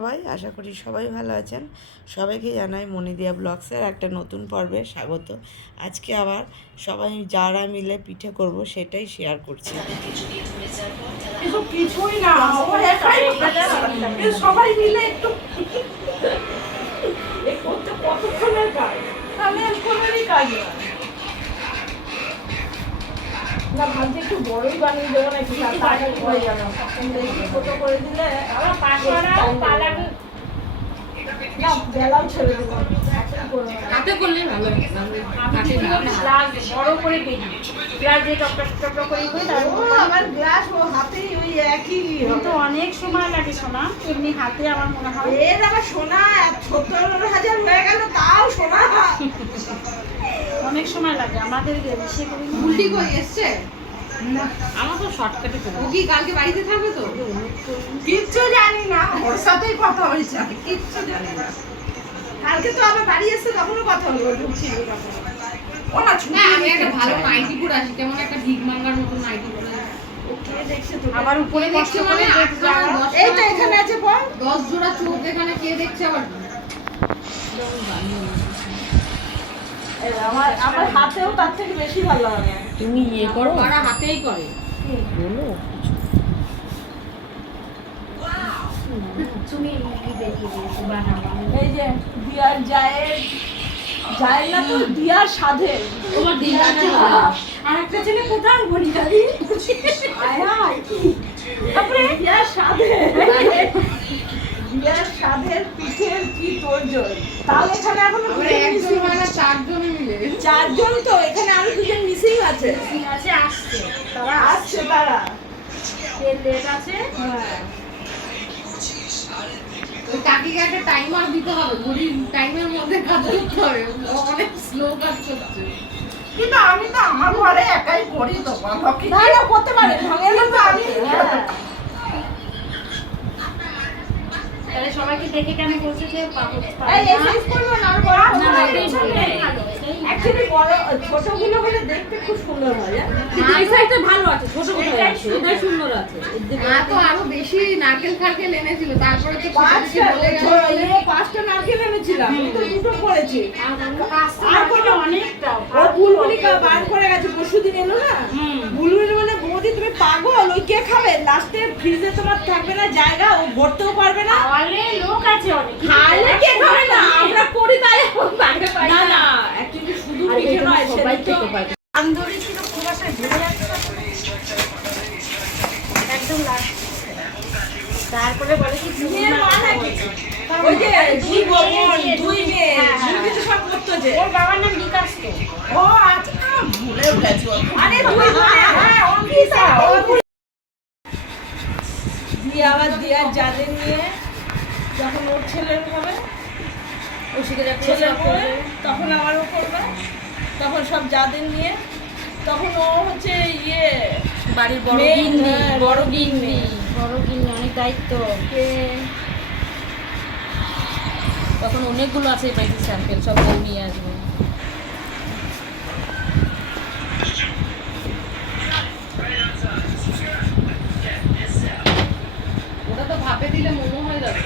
সবাই আশা করি সবাই ভালো আছেন। সবাইকে জানাই মনিদিয়া ব্লগসের একটা নতুন পর্বে স্বাগত। আজকে আবার সবাই যারা মিলে পিঠে করব সেটাই শেয়ার করছি। কিছুই না ও একাই এ সবাই মিলে একটু কতক্ষণের কাজ? তাহলে কোনোরই কাজ না। না ভাবছি একটু বড়ই বানিয়ে দেবো না একটু তাড়াতাড়ি হয়ে যাবে। ছোট করে দিলে আমার পাশোয়ারাও পালাবে না বেলাও ছেড়ে দেবো। এখন করব না। হাতে করলে ভালো গ্লাস বড় করে দিই। গ্লাস দিয়ে টপটা টপটা করে দিই। তার আমার গ্লাস ও হাতেই ওই একই কিন্তু অনেক সময় লাগে সোনা। এমনি হাতে আমার মনে হয়। এর আবার সোনা সত্তর হাজার হয়ে গেল তাও সোনা। অনেক সময় লাগে আমাদের সে করি উল্টি করে এসছে? আমার তো শর্টকাটে করে ও কি কালকে বাড়িতে থাকবে তো? কিচ্ছু জানি না ওর সাথেই কথা হয়েছে কিচ্ছু জানি না। কালকে তো আবার বাড়ি এসে তখনও কথা হলো ঢুকছিল ও না না আমি একটা ভালো নাইটি পরে আসি কেমন একটা ভিক মাঙ্গার মতো নাইটি পরে দেখছে আবার উপরে কষ্ট করে মানে এখানে আছে বল। দশ জোড়া চোখ এখানে কে দেখছে আবার? আমার আমার হাতেও তার থেকে বেশি ভালো হবে তুমি ইয়ে করো। ওরা হাতেই করে। বলো। তুমি কি দেখি দিয়েছি? বানাবো এই যে দিয়ার জায়ের জায়ের না তো দিয়ার সাধের তোমার দিন আর একটা ছেলে কোথায় বলি দাদি? আয় আয়। তারপরে দিয়ার দিয়ার সাধের তোরজোর তাও এখানে এখনও আমরা একজন হয় না চারজনে মিলে। চারজন তো এখানে আরও দুজন মিসিং আছে। আছে আসছে। তারা আসছে তারা। লেট আছে? হ্যাঁ। কাকিকে একটা টাইমার দিতে হবে। ঘড়ির টাইমের মধ্যে কাজ করতে হবে। অনেক স্লো কাজ করছে। কিন্তু আমি তো আমার ঘরে একাই করি তো না না করতে পারে। ঢঙের মতো আমি হ্যাঁ তাহলে সবাইকে দেখে কেন বলছে যে এই এক্সারসাইজ করব না আর বড় না না এটাই ভালো অ্যাকচুয়ালি বড় ছোটগুলো হলে দেখতে খুব সুন্দর হয় জানো? এই সাইডটা ভালো আছে ছোট আছে এটাই সুন্দর। আছে। মা তো আরও বেশি নারকেল ফারকেল এনেছিল তারপরে তো পাঁচটা বলে নারকেল এনেছিলাম আমি তো দুটো করেছি। আর কোনো অনেকটা ও বুলবুলি বার করে গেছে পরশুদিন এলো না? হুম। বুলবুলি মানে তুমি পাগল ওই কে খাবে? লাস্টে ফ্রিজে তোমার থাকবে না জায়গা ও ভরতেও পারবে না। লোক আছে অনেক। খালে কে খাবে না? আমরা করি তাই না না অ্যাকচুয়ালি শুধু পিঠে নয় সবাই খেতে পারে আন্দোলি ছিল খুব একটা ধরে যাচ্ছে না। একদম last। তারপরে বলে কি তুমি মেয়ের মা নাকি? ওই যে দুই বোন, দুই মেয়ে, হ্যাঁ, হ্যাঁ। দুই কিছু সব করতো যে। ওর বাবার নাম বিকাশ তো ও আচ্ছা, আহ, ভুলেও গেছি ওর। আরে দুই বোনে, হ্যাঁ, অঙ্কিতা, ও ভুলে- দিয়ে আবার দিয়ার যাদের নিয়ে যখন ওর ছেলের হবে ছেলের হবে তখন আমারও করবে। তখন সব যাদের নিয়ে তখন ও হচ্ছে ইয়ে বাড়ির বড় গিন্নি হ্যাঁ, বড় গিন্নি। বড় গিন্নি অনেক দায়িত্ব। কে? তখন অনেকগুলো আছে বাড়িতে সার্কেল সব নিয়ে আসবে ওটা তো ভাপে দিলে মোমো হয়ে যাবে।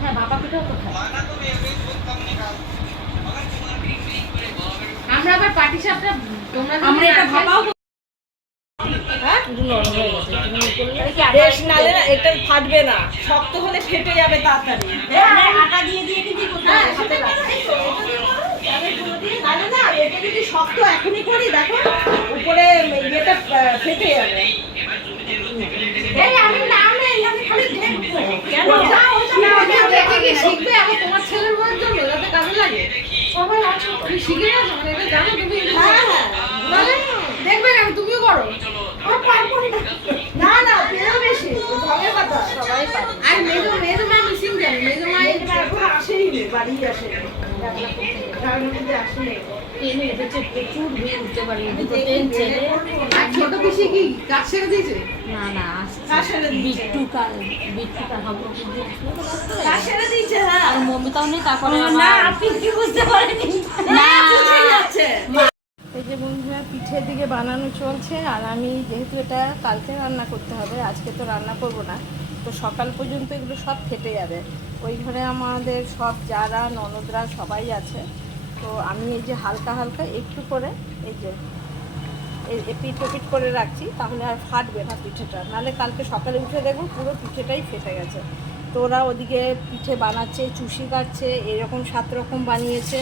হ্যাঁ বাবা পিঠাও তো আমরা আবার পাটি সাপটা তোমরা আমরা এটা ভাপাও হয়ে? না এটা ফাটবে না। শক্ত হলে ফেটে যাবে তাড়াতাড়ি। হ্যাঁ, আটা দিয়ে দিয়ে কিন্তু করতে হ্যাঁ, না, এটা যদি শক্ত এখনই করি দেখো উপরে ইয়েটা ফেটে যাবে। ওটা ওটা দেখে কি দেখে শিখবে এখন তোমার ছেলের বউয়ের জন্য যাতে কাজে লাগে। সবাই আছো তুমি শিখে গেছো মানে এটা জানো তুমি হ্যাঁ হ্যাঁ। দেখবে কেন তুমিও করো। না। না না আর মেজো মেজো মা মিসিং জানি মেজো মা এই যে এখন আসেই নি, বাড়ি আসেনি ছোট পিসি কি কাজ ছেড়ে দিয়েছে? না না আসছে। কার ছেড়ে দিয়েছে? বিট্টু কাল বিট্টু কাল ছেড়ে দিয়েছে হ্যাঁ। আর মমিতাও নেই তারপরে না আপনি কি বুঝতে পারেনি না। বুঝেই যাচ্ছে এই যে বন্ধুরা এখানে পিঠের দিকে বানানো চলছে আর আমি যেহেতু এটা কালকে রান্না করতে হবে, আজকে তো রান্না করব না, তো সকাল পর্যন্ত এগুলো সব ফেটে যাবে। ওই ঘরে আমাদের সব যারা, ননদরা সবাই আছে, তো আমি এই যে হালকা হালকা একটু করে এই যে এপিট ওপিট করে রাখছি, তাহলে আর ফাটবে না পিঠেটা। নাহলে কালকে সকালে উঠে দেখব পুরো পিঠেটাই ফেটে গেছে। তো ওরা ওদিকে পিঠে বানাচ্ছে, চুষি কাটছে, এরকম সাত রকম বানিয়েছে।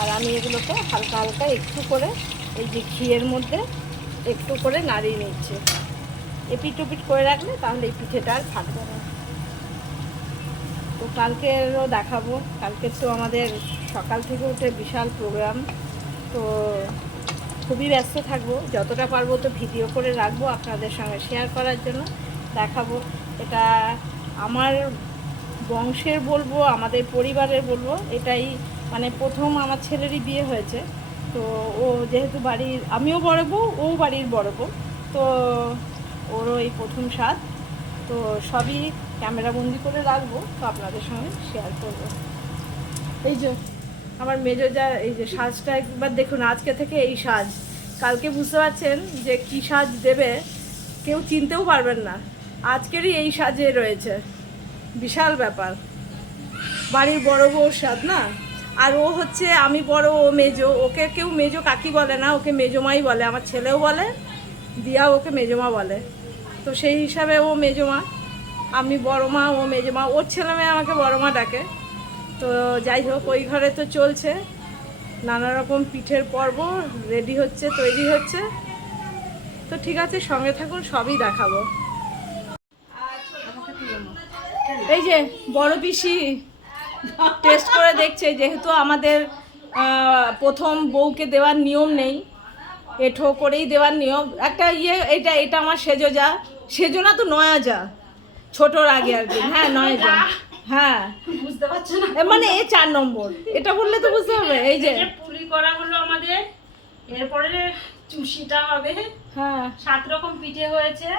আর আমি এগুলোকে হালকা হালকা একটু করে এই যে ঘিয়ের মধ্যে একটু করে নাড়িয়ে নিচ্ছে। এপিট ওপিট করে রাখলে তাহলে এই পিঠেটা আর ফাটবে না। তো কালকেরও দেখাবো। কালকে তো আমাদের সকাল থেকে উঠে বিশাল প্রোগ্রাম তো খুবই ব্যস্ত থাকব। যতটা পারব তো ভিডিও করে রাখব আপনাদের সঙ্গে শেয়ার করার জন্য। দেখাবো। এটা আমার বংশের বলব, আমাদের পরিবারের বলব, এটাই মানে প্রথম আমার ছেলেরই বিয়ে হয়েছে। তো ও যেহেতু বাড়ির, আমিও বড় বউ, ও বাড়ির বড় বউ। তো ওরও এই প্রথম স্বাদ তো সবই ক্যামেরাবন্দি করে রাখব, তো আপনাদের সঙ্গে শেয়ার করব। এই যে আমার মেজো যা, এই যে সাজটা একবার দেখুন, আজকে থেকে এই সাজ। কালকে বুঝতে পারছেন যে কি সাজ দেবে, কেউ চিনতেও পারবেন না। আজকেরই এই সাজে রয়েছে। বিশাল ব্যাপার। বাড়ির বড় বউর স্বাদ না? আর ও হচ্ছে আমি বড়, ও মেজো, ওকে কেউ মেজো কাকি বলে না, ওকে মেজোমাই বলে, আমার ছেলেও বলে, দিয়া ওকে মেজমা বলে। তো সেই হিসাবে ও মেজমা, আমি বড় মা, ও মেজমা, ওর ছেলে মেয়ে আমাকে বড় মা ডাকে। তো যাই হোক, ওই ঘরে তো চলছে, নানা রকম পিঠের পর্ব, রেডি হচ্ছে, তৈরি হচ্ছে। তো ঠিক আছে, সঙ্গে থাকুন, সবই দেখাবো। এই যে, বড় পিসি। টেস্ট করে দেখছে যেহেতু আমাদের প্রথম বউকে দেওয়ার নিয়ম নেই এঠো করেই দেওয়ার নিয়ম। একটা ইয়ে এটা এটা আমার সেজো যা সেজো না তো নয়া যা ছোটোর আগে আর কি। হ্যাঁ নয় যা হ্যাঁ। বুঝতে পারছ না? মানে এ চার নম্বর। এটা বললে তো বুঝতে হবে এই যে। পুলি করা হলো আমাদের এরপরে চুষিটা হবে। হ্যাঁ। সাত রকম পিঠে হয়েছে।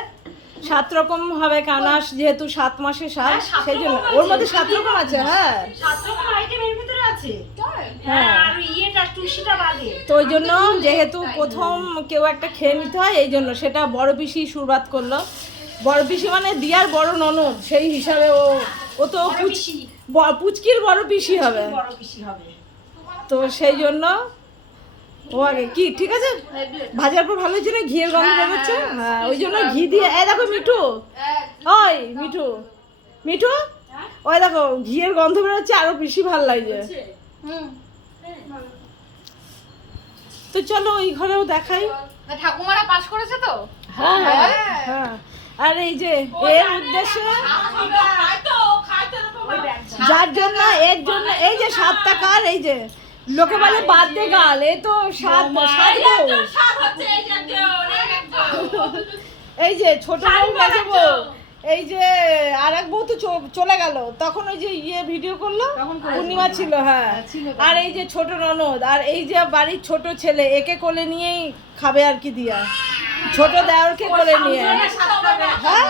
সাত রকম হবে কানাস যেহেতু সাত মাসে সাত হ্যাঁ, সেই জন্য। ওর মধ্যে সাত রকম আছে হ্যাঁ। সাত রকম আইটেম এর ভিতরে আছে। হ্যাঁ। হ্যাঁ। আর ইয়েটা চুষিটা বাদে। তো ওই জন্য যেহেতু প্রথম কেউ একটা খেয়ে নিতে হয় এই জন্য সেটা বড় পিসি শুরুয়াত করল। বড় পিসি মানে দিয়ার বড় ননদ সেই হিসাবে ও ও তো পুচকির বড় পিসি হবে। তো সেই জন্য ও আগে কি? ঠিক আছে? ভাজার পর ভালো হয়েছে না? ঘিয়ের গন্ধ বেরোচ্ছে? হ্যাঁ ওই জন্য ঘি দিয়ে এই দেখো মিঠু। ওই মিঠু। মিঠু? ওই দেখো ঘিয়ের গন্ধ বেরোচ্ছে আরও বেশি ভালো লাগছে। তো চলো ওই ঘরেও দেখাই। ঠাকুমারা পাস করেছে তো? হ্যাঁ হ্যাঁ। আর এই যে এর উদ্দেশ্যে যার জন্য এর জন্য এই যে সাত টাকার এই যে লোকে বলে বাদ দে গাল এই তো সাত সাত। এই যে ছোট বউ মেজো বউ। এই যে আর এক বউ তো চ- চলে গেল। তখন ওই যে ইয়ে ভিডিও করল পূর্ণিমা ছিল হ্যাঁ। আর এই যে ছোট ননদ আর এই যে বাড়ির ছোট ছেলে একে কোলে নিয়েই খাবে আর কি দিয়া। ছোট দেওরকে কোলে নিয়ে। হ্যাঁ?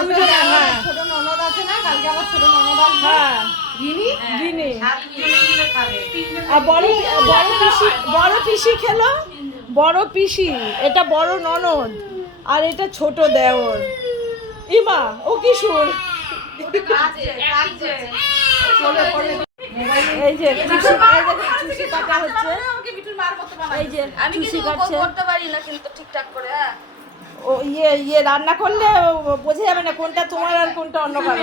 দুজনে হ্যাঁ। ছোট ননদ আছে না? কালকে আবার ছোট ননদ হ্যাঁ। গিনি গিনি আর বড় বড় পিসি বড় পিসি খেলো? বড় পিসি এটা বড় ননদ আর এটা ছোট দেওর। ইমা ও কি সুর? এই যে চুষি এই দেখো চুষি কাটা হচ্ছে। এই যে চুষি কাটছে। করতে পারি না কিন্তু ঠিকঠাক করে হ্যাঁ। ও ইয়ে ইয়ে রান্না করলে বোঝা যাবে না কোনটা তোমার আর কোনটা অন্য কারও